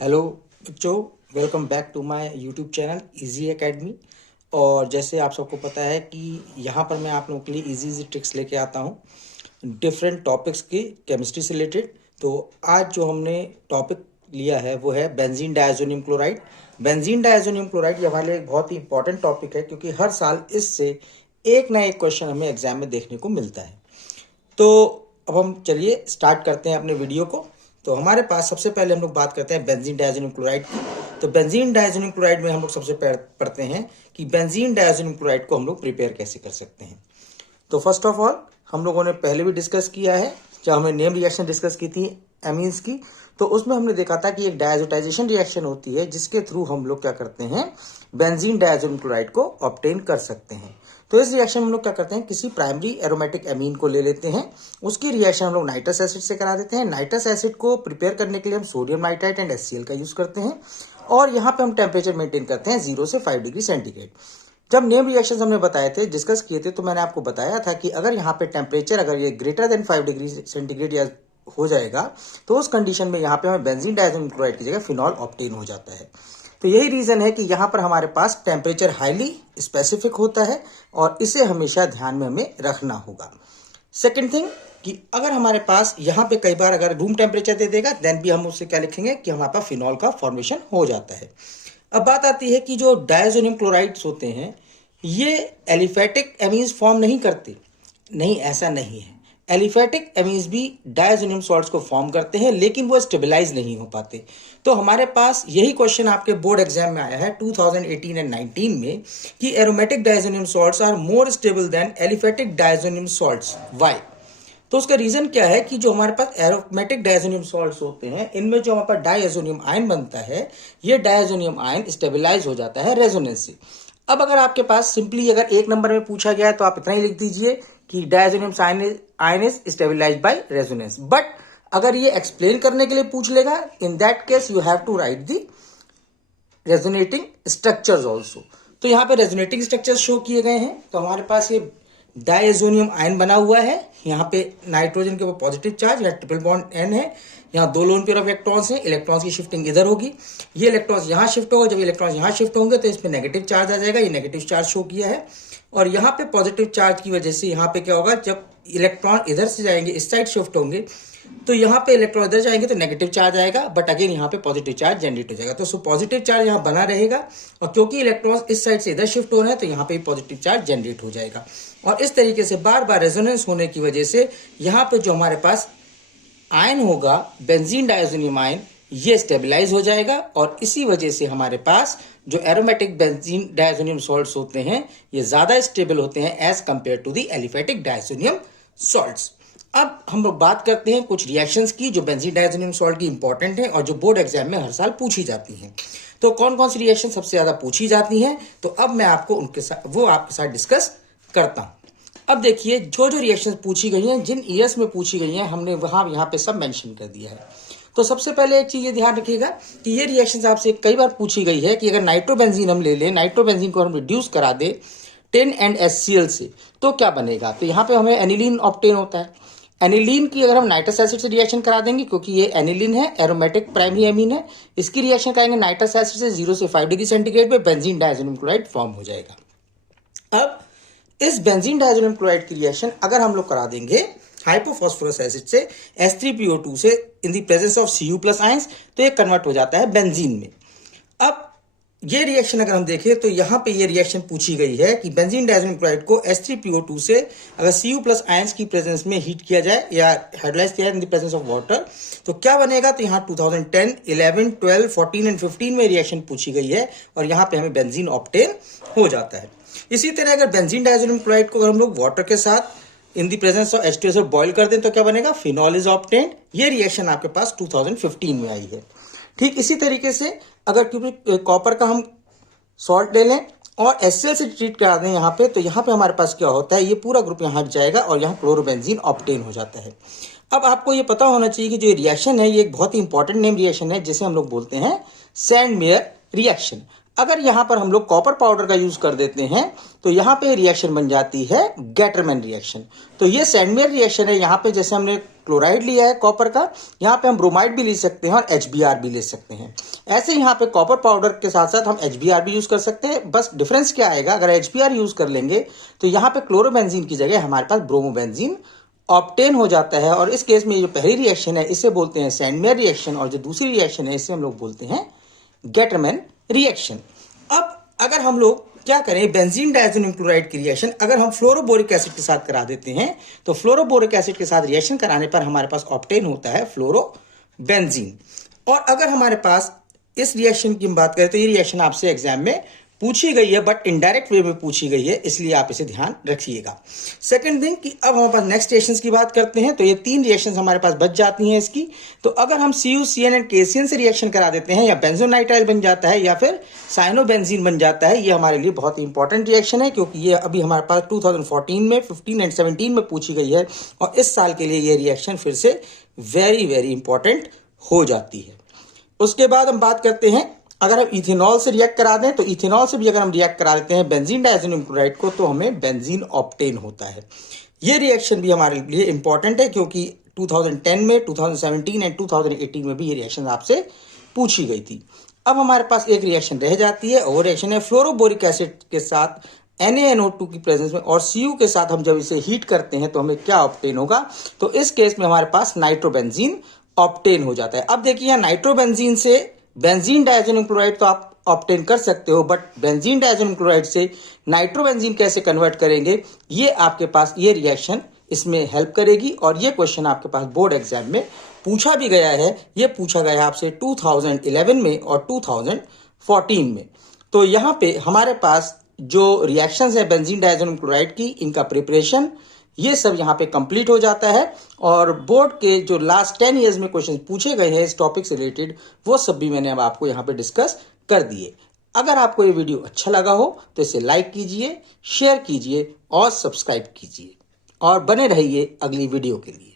Hello बच्चों, welcome back to my YouTube channel Easy Academy. और जैसे आप सबको पता है कि यहाँ पर मैं आप लोगों के लिए इजी इजी ट्रिक्स लेके आता हूँ डिफरेंट टॉपिक्स की केमिस्ट्री से रिलेटेड। तो आज जो हमने टॉपिक लिया है वो है benzene diazonium chloride. Benzene diazonium chloride ये हमारे लिए एक बहुत ही इंपॉर्टेंट टॉपिक है, क्योंकि हर साल इससे एक ना एक क्वेश्चन हमें एग्जाम में देखने को मिलता है। तो अब हम चलिए स्टार्ट करते हैं अपने वीडियो को। तो हमारे पास सबसे पहले हम लोग बात करते हैं बेंजीन डायज़ोनियम क्लोराइड की। तो बेंजीन डायज़ोनियम क्लोराइड में हम लोग सबसे पढ़ते हैं कि बेंजीन डायज़ोनियम क्लोराइड को हम लोग प्रिपेयर कैसे कर सकते हैं। तो फर्स्ट ऑफ ऑल हम लोगों ने पहले भी डिस्कस किया है, जब हमने नेम रिएक्शन डिस्कस की थी एमीन्स की, तो उसमें हमने देखा था कि एक डायजोटाइजेशन रिएक्शन होती है जिसके थ्रू हम लोग क्या करते हैं, बेंजीन डायज़ोनियम क्लोराइड को ऑब्टेन कर सकते हैं। तो इस रिएक्शन में हम लोग क्या करते हैं, किसी प्राइमरी एरोमेटिक एमीन को ले लेते हैं, उसकी रिएक्शन हम लोग नाइट्रस एसिड से करा देते हैं। नाइट्रस एसिड को प्रिपेयर करने के लिए हम सोडियम नाइट्राइट एंड HCl का यूज करते हैं, और यहाँ पे हम टेम्परेचर मेंटेन करते हैं 0 से 5 डिग्री सेंटीग्रेड। जब नेम रिएक्शंस हमने बताए थे, डिस्कस किए थे, तो मैंने आपको बताया था कि अगर यहाँ पे टेम्परेचर अगर ये ग्रेटर देन 5 डिग्री सेंटीग्रेड या हो जाएगा, तो उस कंडीशन में यहाँ पे हमें बेंजीन डायज़ोनियम क्लोराइड की जगह फिनॉल ऑब्टेन हो जाता है। तो यही रीजन है कि यहाँ पर हमारे पास टेम्परेचर हाईली स्पेसिफिक होता है, और इसे हमेशा ध्यान में हमें रखना होगा। सेकेंड थिंग कि अगर हमारे पास यहाँ पे कई बार अगर रूम टेम्परेचर दे देगा, देन भी हम उससे क्या लिखेंगे कि हमारे पास फिनॉल का फॉर्मेशन हो जाता है। अब बात आती है कि जो डायज़ोनियम क्लोराइड्स होते हैं ये एलिफेटिक एमीन्स फॉर्म नहीं करते। नहीं, ऐसा नहीं है। एलिफेटिक एमीन्स भी डायज़ोनियम सॉल्ट्स को फॉर्म करते हैं, लेकिन वो स्टेबलाइज नहीं हो पाते। तो हमारे पास यही क्वेश्चन आपके बोर्ड एग्जाम में आया है 2018 एंड 19 में कि aromatic diazonium salts are more stable than aliphatic diazonium salts, why? तो उसका रीजन क्या है कि जो हमारे पास एरोमेटिक डायज़ोनियम सॉल्ट्स होते हैं, इनमें जो हमारे पास डायज़ोनियम आयन बनता है, ये डायज़ोनियम आयन स्टेबलाइज हो जाता है रेजोनेंस से। अब अगर आपके पास सिंपली अगर एक नंबर में पूछा गया है तो आप इतना ही लिख दीजिए कि diazonium ion is stabilized by resonance. But अगर ये एक्सप्लेन करने के लिए पूछ लेगा, in that case you have to write the resonating structures also. तो यहाँ पे रेजोनेटिंग स्ट्रक्चर्स शो किए गए हैं। तो हमारे पास ये डायज़ोनियम आयन बना हुआ है, यहाँ पे नाइट्रोजन के ऊपर पॉजिटिव चार्ज, यहाँ ट्रिपल बॉन्ड N है, यहाँ दो लोन पेयर ऑफ इलेक्ट्रॉन्स हैं, इलेक्ट्रॉन्स की शिफ्टिंग इधर होगी, ये इलेक्ट्रॉन्स यहाँ शिफ्ट होगा, जब इलेक्ट्रॉन्स यहाँ शिफ्ट होंगे तो इसमें नेगेटिव चार्ज आ जाएगा, ये नेगेटिव चार्ज शो किया है। और यहाँ पे पॉजिटिव चार्ज की वजह से यहाँ पे क्या होगा, जब इलेक्ट्रॉन इधर से जाएंगे, इस साइड शिफ्ट होंगे, तो यहाँ पे इलेक्ट्रॉन इधर जाएंगे तो नेगेटिव चार्ज आएगा, बट अगेन यहाँ पे पॉजिटिव चार्ज जनरेट हो जाएगा। तो सो पॉजिटिव चार्ज यहाँ बना रहेगा, और क्योंकि इलेक्ट्रॉन्स इस साइड से इधर शिफ्ट हो रहे हैं तो यहाँ पे पॉजिटिव चार्ज जनरेट हो जाएगा। और इस तरीके से बार बार रेजोनेंस होने की वजह से यहाँ पे जो हमारे पास आयन होगा, बेंजीन डायज़ोनियम आयन, ये स्टेबलाइज हो जाएगा, और इसी वजह से हमारे पास जो एरोमेटिक बेंजीन डायज़ोनियम सॉल्ट्स होते हैं ये ज्यादा स्टेबल होते हैं as compare to the aliphatic diazonium salts. अब हम लोग बात करते हैं कुछ रिएक्शंस की जो बेंजीन डायज़ोनियम सॉल्ट की इंपॉर्टेंट है और जो बोर्ड एग्जाम में हर साल पूछी जाती हैं। तो कौन कौन सी रिएक्शन सबसे ज्यादा पूछी जाती हैं, तो अब मैं आपको उनके साथ वो आपके साथ डिस्कस करता हूं। अब देखिए, जो जो रिएक्शंस पूछी गई हैं, जिन ईयर्स में पूछी गई हैं, हमने वहां यहाँ पे सब मेंशन कर दिया है। तो सबसे पहले एक चीज ये ध्यान रखिएगा कि ये रिएक्शंस आपसे कई बार पूछी गई है कि अगर नाइट्रोबेंजीन हम ले लें, नाइट्रोबेंजीन को हम रिड्यूस करा दे 10 एंड HCl से, तो क्या बनेगा। तो यहाँ पे हमें एनिलीन ऑब्टेन होता है। एनिलीन की अगर हम नाइट्रस एसिड से रिएक्शन करा देंगे, क्योंकि ये एनिलीन है, एरोमेटिक प्राइमरी एमीन है, इसकी रिएक्शन कराएंगे नाइट्रस एसिड से 0 से 5 डिग्री सेंटीग्रेड पे बेंजीन डायज़ोनियम क्लोराइड फॉर्म हो जाएगा। अब इस बेंजीन डायज़ोनियम क्लोराइड की रिएक्शन अगर हम लोग करा देंगे हाइपोफॉस्फोरस एसिड से H3PO2 से in the presence of Cu+ ions, तो ये कन्वर्ट हो जाता है बेंजीन में। अब ये रिएक्शन अगर हम देखें तो यहाँ पे ये रिएक्शन पूछी गई है कि बेंजीन डायज़ोनियम क्लोराइड को H3PO2 से अगर Cu+ आयंस की प्रेजेंस में हीट किया जाए या हाइड्रोलाइज किया जाए in the presence of water, तो क्या बनेगा। तो यहाँ 2010, 11, 12, 14 एंड 15 में रिएक्शन पूछी गई है, और यहाँ पे हमें बेंजीन ऑब्टेन हो जाता है। इसी तरह अगर बेंजीन डायज़ोनियम क्लोराइड को अगर हम लोग वाटर के साथ in the presence of H2SO boil कर दें तो क्या बनेगा, फिनॉल इज ऑब्टेन्ड। ये रिएक्शन आपके पास 2015 में आई है। ठीक इसी तरीके से अगर क्योंकि कॉपर का हम सॉल्ट ले लें और HCl से ट्रीट करा दें यहाँ पे, तो यहाँ पे हमारे पास क्या होता है, ये पूरा ग्रुप यहाँ जाएगा और यहाँ क्लोरोबेंजीन ऑब्टेन हो जाता है। अब आपको ये पता होना चाहिए कि जो रिएक्शन है ये एक बहुत ही इंपॉर्टेंट नेम रिएक्शन है, जिसे हम लोग बोलते हैं सैंडमेयर रिएक्शन। अगर यहाँ पर हम लोग कॉपर पाउडर का यूज कर देते हैं तो यहाँ पे रिएक्शन बन जाती है गेटरमैन रिएक्शन। तो ये सैंडमेयर रिएक्शन है। यहाँ पे जैसे हमने क्लोराइड लिया है कॉपर का, यहाँ पे हम ब्रोमाइड भी ले सकते हैं और HBr भी ले सकते हैं। ऐसे यहाँ पे कॉपर पाउडर के साथ साथ हम HBr भी यूज कर सकते हैं। बस डिफरेंस क्या आएगा, अगर HBr यूज कर लेंगे तो यहाँ पे क्लोरोबेंजीन की जगह हमारे पास ब्रोमोबेंजीन ऑब्टेन हो जाता है। और इस केस में जो पहली रिएक्शन है इसे बोलते हैं सैंडमेयर रिएक्शन, और जो दूसरी रिएक्शन है इसे हम लोग बोलते हैं गेटरमैन रिएक्शन। अब अगर हम लोग क्या करें, बेंजीन डायज़ोनियम क्लोराइड की रिएक्शन अगर हम फ्लोरोबोरिक एसिड के साथ करा देते हैं तो फ्लोरोबोरिक एसिड के साथ रिएक्शन कराने पर हमारे पास ऑब्टेन होता है फ्लोरोबेंजीन। और अगर हमारे पास इस रिएक्शन की हम बात करें तो ये रिएक्शन आपसे एग्जाम में पूछी गई है, बट इनडायरेक्ट वे में पूछी गई है, इसलिए आप इसे ध्यान रखिएगा। सेकंड थिंग कि अब हमारे पास नेक्स्ट रिएक्शंस की बात करते हैं तो ये 3 रिएक्शंस हमारे पास बच जाती हैं इसकी। तो अगर हम CuCN एंड KCN से रिएक्शन करा देते हैं या बेंजोनाइट्राइल बन जाता है या फिर साइनोबेंजीन बन जाता है, ये हमारे लिए बहुत ही इंपॉर्टेंट रिएक्शन है क्योंकि ये अभी हमारे पास 2014 में 15 एंड 17 में पूछी गई है और इस साल के लिए ये रिएक्शन फिर से वेरी वेरी इंपॉर्टेंट हो जाती है। उसके बाद हम बात करते हैं अगर हम इथेनॉल से रिएक्ट करा दें तो इथेनॉल से भी अगर हम रिएक्ट करा देते हैं बेंजीन डायज़ोनियम क्लोराइड को तो हमें बेंजीन ऑब्टेन होता है। ये रिएक्शन भी हमारे लिए इंपॉर्टेंट है क्योंकि 2010 में, 2017 एंड 2018 में भी ये रिएक्शन आपसे पूछी गई थी। अब हमारे पास एक रिएक्शन रह जाती है और रिएक्शन है फ्लोरोबोरिक एसिड के साथ NaNO2 की प्रेजेंस में और Cu के साथ हम जब इसे हीट करते हैं तो हमें क्या ऑब्टेन होगा, तो इस केस में हमारे पास नाइट्रोबेंजीन ऑब्टेन हो जाता है। अब देखिए यहाँ नाइट्रोबेंजीन से बेंजीन डायज़ोनियम क्लोराइड तो आप ऑब्टेन कर सकते हो, बट बेंजीन डायज़ोनियम क्लोराइड से नाइट्रोबेंजीन कैसे कन्वर्ट करेंगे, ये आपके पास ये रिएक्शन इसमें हेल्प करेगी। और ये क्वेश्चन आपके पास बोर्ड एग्जाम में पूछा भी गया है। ये पूछा गया है आपसे 2011 में और 2014 में। तो यहाँ पे हमारे पास जो रिएक्शंस है बेंजीन डायज़ोनियम क्लोराइड की, इनका प्रिपरेशन ये सब यहाँ पे कंप्लीट हो जाता है। और बोर्ड के जो लास्ट 10 इयर्स में क्वेश्चन पूछे गए हैं इस टॉपिक से रिलेटेड, वो सब भी मैंने अब आपको यहाँ पे डिस्कस कर दिए। अगर आपको ये वीडियो अच्छा लगा हो तो इसे लाइक कीजिए, शेयर कीजिए और सब्सक्राइब कीजिए और बने रहिए अगली वीडियो के लिए।